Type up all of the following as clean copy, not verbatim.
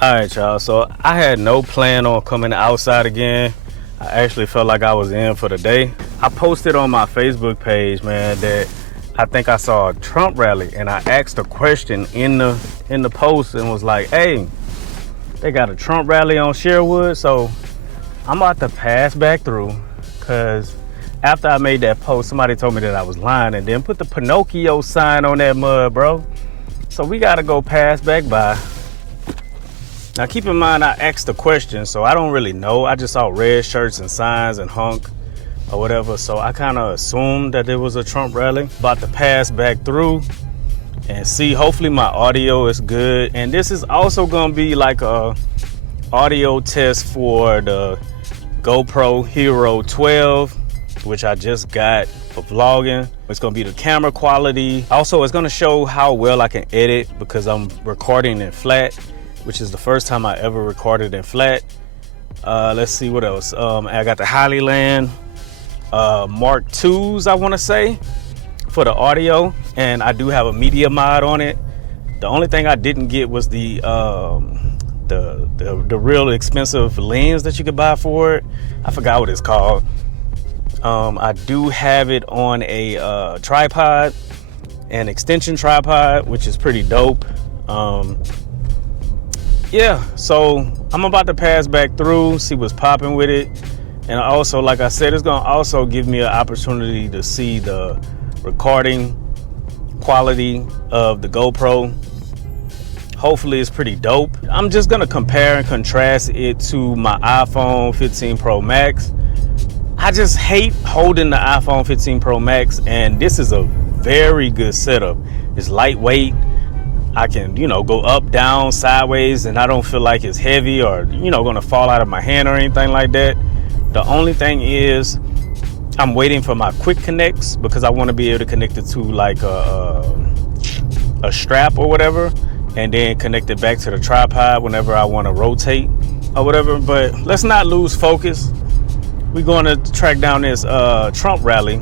Alright y'all, so I had no plan on coming outside again. I actually felt like I was in for the day. I posted on my Facebook page, man, that I think I saw a Trump rally, and I asked a question in the post and was like, hey, they got a Trump rally on Sherwood, so I'm about to pass back through, because after I made that post, somebody told me that I was lying and then put the Pinocchio sign on that mud, bro. So we gotta go pass back by. Now keep in mind, I asked the question, so I don't really know. I just saw red shirts and signs and hunk or whatever, so I kind of assumed that there was a Trump rally. About to pass back through and see. Hopefully my audio is good, and this is also gonna be like a audio test for the GoPro Hero 12, which I just got for vlogging. It's gonna be the camera quality. Also, it's gonna show how well I can edit, because I'm recording in flat, which is the first time I ever recorded in flat. Let's see what else. I got the Highland Mark IIs, I want to say, for the audio, and I do have a media mod on it. The only thing I didn't get was the real expensive lens that you could buy for it. I forgot what it's called. I do have it on a tripod, an extension tripod, which is pretty dope. Yeah, so I'm about to pass back through, see what's popping with it. And also, like I said, it's gonna also give me an opportunity to see the recording quality of the GoPro. Hopefully it's pretty dope. I'm just gonna compare and contrast it to my iPhone 15 Pro Max. I just hate holding the iPhone 15 Pro Max, and this is a very good setup. It's lightweight. I can, go up, down, sideways, and I don't feel like it's heavy or, gonna fall out of my hand or anything like that. The only thing is I'm waiting for my quick connects, because I want to be able to connect it to like a strap or whatever, and then connect it back to the tripod whenever I want to rotate or whatever. But let's not lose focus. We're going to track down this Trump rally.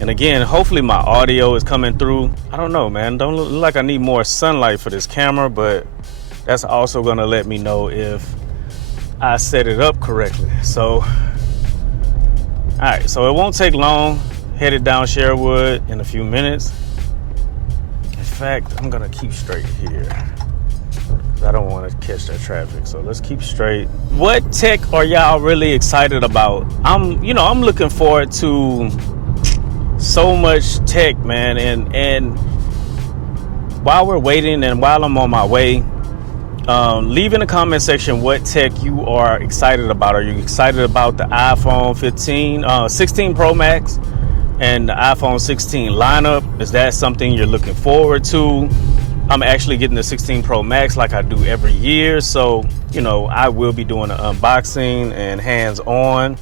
And again, hopefully my audio is coming through. I don't know, man. Don't look like I need more sunlight for this camera, but that's also going to let me know if I set it up correctly. So, all right, so it won't take long. Headed down Sherwood in a few minutes. In fact, I'm going to keep straight here, I don't want to catch that traffic. So let's keep straight. What tech are y'all really excited about? I'm looking forward to so much tech, man, and while we're waiting and while I'm on my way, leave in the comment section what tech you are excited about. Are you excited about the iPhone 16 Pro Max and the iPhone 16 lineup? Is that something you're looking forward to? I'm actually getting the 16 Pro Max like I do every year, so I will be doing an unboxing and hands-on.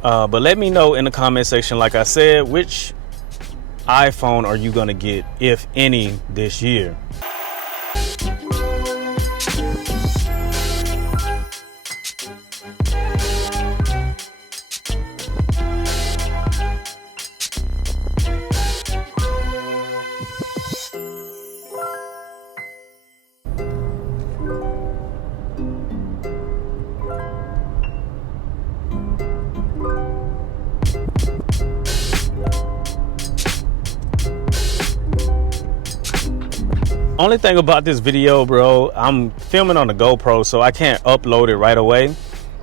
But let me know in the comment section, like I said, which iPhone are you gonna get, if any, this year? Only thing about this video, bro, I'm filming on the GoPro, so I can't upload it right away.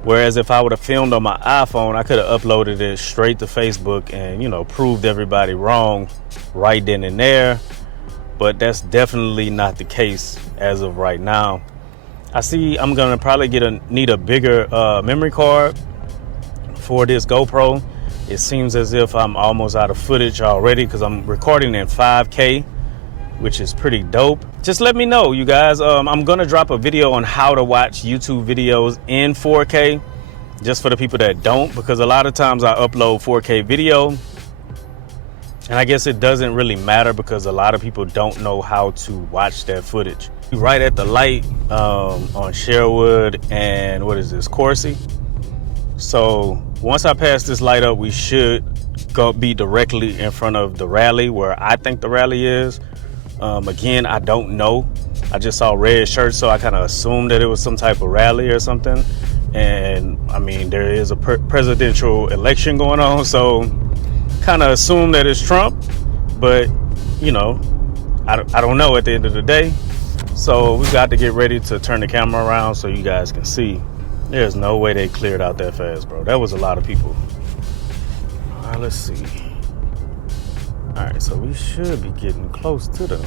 Whereas if I would have filmed on my iPhone, I could have uploaded it straight to Facebook and, proved everybody wrong right then and there. But that's definitely not the case as of right now. I see I'm gonna probably need a bigger memory card for this GoPro. It seems as if I'm almost out of footage already, because I'm recording in 5K. Which is pretty dope. Just let me know, you guys. I'm gonna drop a video on how to watch YouTube videos in 4K, just for the people that don't, because a lot of times I upload 4K video, and I guess it doesn't really matter because a lot of people don't know how to watch that footage. Right at the light on Sherwood and what is this, Corsi. So once I pass this light up, we should be directly in front of the rally where I think the rally is. Again, I don't know. I just saw red shirts, so I kind of assumed that it was some type of rally or something. And I mean, there is a presidential election going on, so kind of assume that it's Trump. But you know, I don't know at the end of the day. So we got to get ready to turn the camera around so you guys can see. There's no way they cleared out that fast, bro. That was a lot of people. All right, let's see. All right, so we should be getting close to them.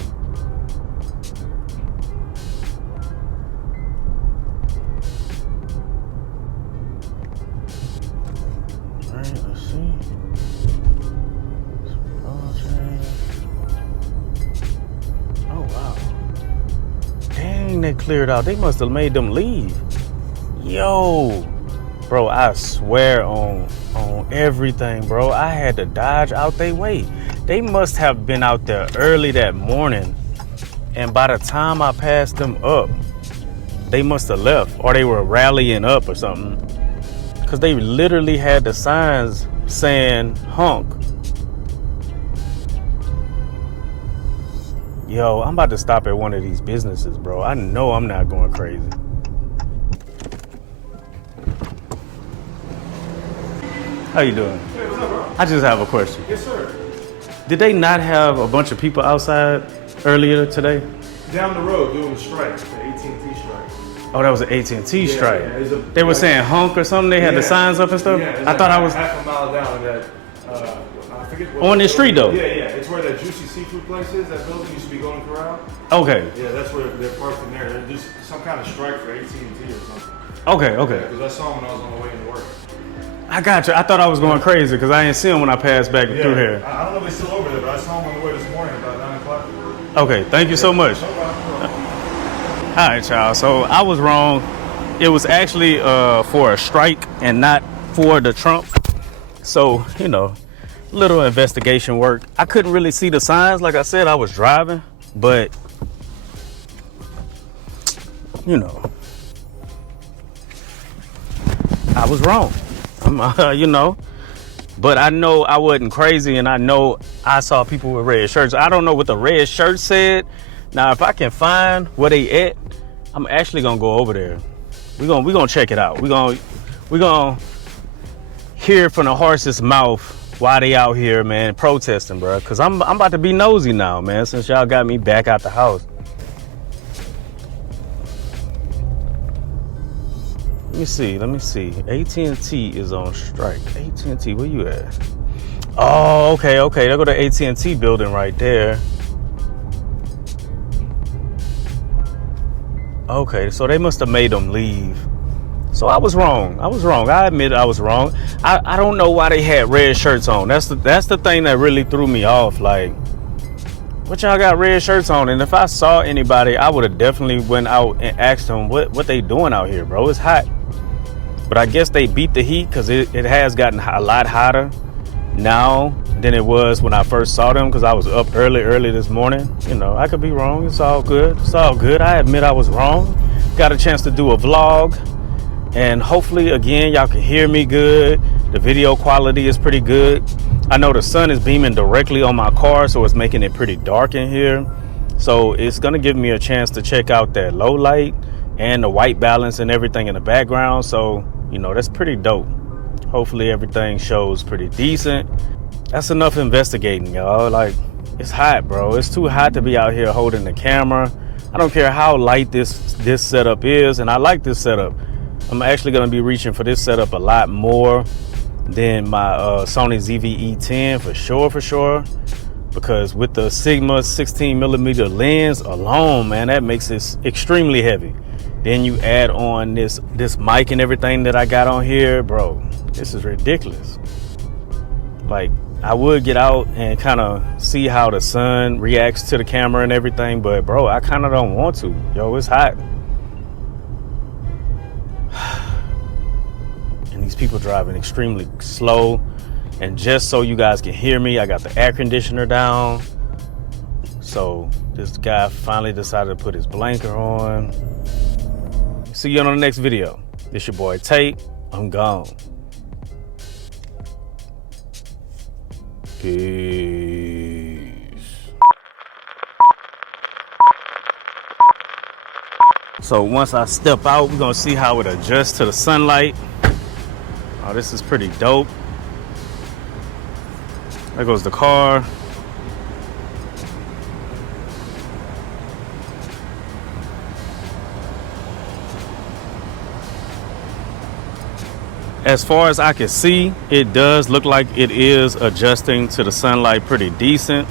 All right, let's see. Oh, wow. Dang, they cleared out. They must have made them leave. Yo, bro, I swear on everything, bro. I had to dodge out their way. They must have been out there early that morning, and by the time I passed them up, they must have left, or they were rallying up or something, because they literally had the signs saying honk. Yo, I'm about to stop at one of these businesses, bro. I know I'm not going crazy. How you doing? Hey, what's up, bro? I just have a question. Yes, sir. Did they not have a bunch of people outside earlier today? Down the road doing a strike, the AT&T strike. Oh, that was an AT&T strike. Yeah, they were saying honk or something. They had the signs up and stuff. Yeah, I thought I was half a mile down that. I forget what on the street though. Yeah, it's where that Juicy Seafood place is. That building used to be Golden Corral. Okay. Yeah, that's where they're parked in there. They're just some kind of strike for AT&T or something. Okay. Because I saw them when I was on the way into work. I got you. I thought I was going crazy because I didn't see them when I passed back through here. I don't know if they're still over there, but I saw them on the way this morning about 9 o'clock. Okay, thank you so much. No problem. All right, y'all. So I was wrong. It was actually for a strike and not for the Trump. So, you know, little investigation work. I couldn't really see the signs. Like I said, I was driving, but, you know, I was wrong. You know, but I know I wasn't crazy, and I know I saw people with red shirts. I don't know what the red shirt said. Now, if I can find where they at, I'm actually gonna go over there. We gonna check it out. We gonna hear from the horse's mouth why they out here, man, protesting, bro. Cause I'm about to be nosy now, man. Since y'all got me back out the house. Let me see. AT&T is on strike. AT&T, where you at? Oh, okay. There go the AT&T building right there. Okay, so they must have made them leave. So I was wrong. I admit I was wrong. I don't know why they had red shirts on. That's the thing that really threw me off. Like, what y'all got red shirts on? And if I saw anybody, I would have definitely went out and asked them what they doing out here, bro. It's hot. But I guess they beat the heat because it has gotten a lot hotter now than it was when I first saw them, because I was up early this morning. You know, I could be wrong. It's all good. I admit I was wrong. Got a chance to do a vlog, and hopefully, again, y'all can hear me good. The video quality is pretty good. I know the sun is beaming directly on my car, so it's making it pretty dark in here. So it's gonna give me a chance to check out that low light and the white balance and everything in the background. So, you know, that's pretty dope. Hopefully everything shows pretty decent. That's enough investigating, y'all. Like, it's hot, bro. It's too hot to be out here holding the camera. I don't care how light this setup is, and I like this setup. I'm actually gonna be reaching for this setup a lot more than my Sony ZV-E10 for sure. Because with the Sigma 16mm lens alone, man, that makes it extremely heavy. Then you add on this mic and everything that I got on here, bro. This is ridiculous. Like, I would get out and kind of see how the sun reacts to the camera and everything, but bro, I kind of don't want to. Yo, it's hot. And these people driving extremely slow. And just so you guys can hear me, I got the air conditioner down. So this guy finally decided to put his blanker on. See you on the next video. This your boy Tate. I'm gone. Peace. So once I step out, we're gonna see how it adjusts to the sunlight. Oh, this is pretty dope. There goes the car. As far as I can see, it does look like it is adjusting to the sunlight pretty decent.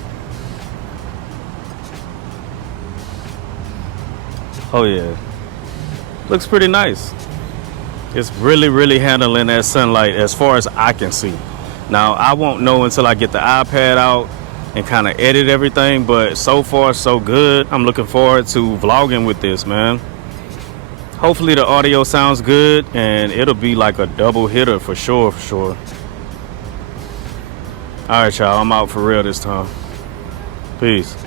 Oh yeah, looks pretty nice. It's really handling that sunlight as far as I can see. Now, I won't know until I get the iPad out and kind of edit everything, but so far so good. I'm looking forward to vlogging with this, man. Hopefully the audio sounds good and it'll be like a double hitter for sure. All right, y'all, I'm out for real this time. Peace.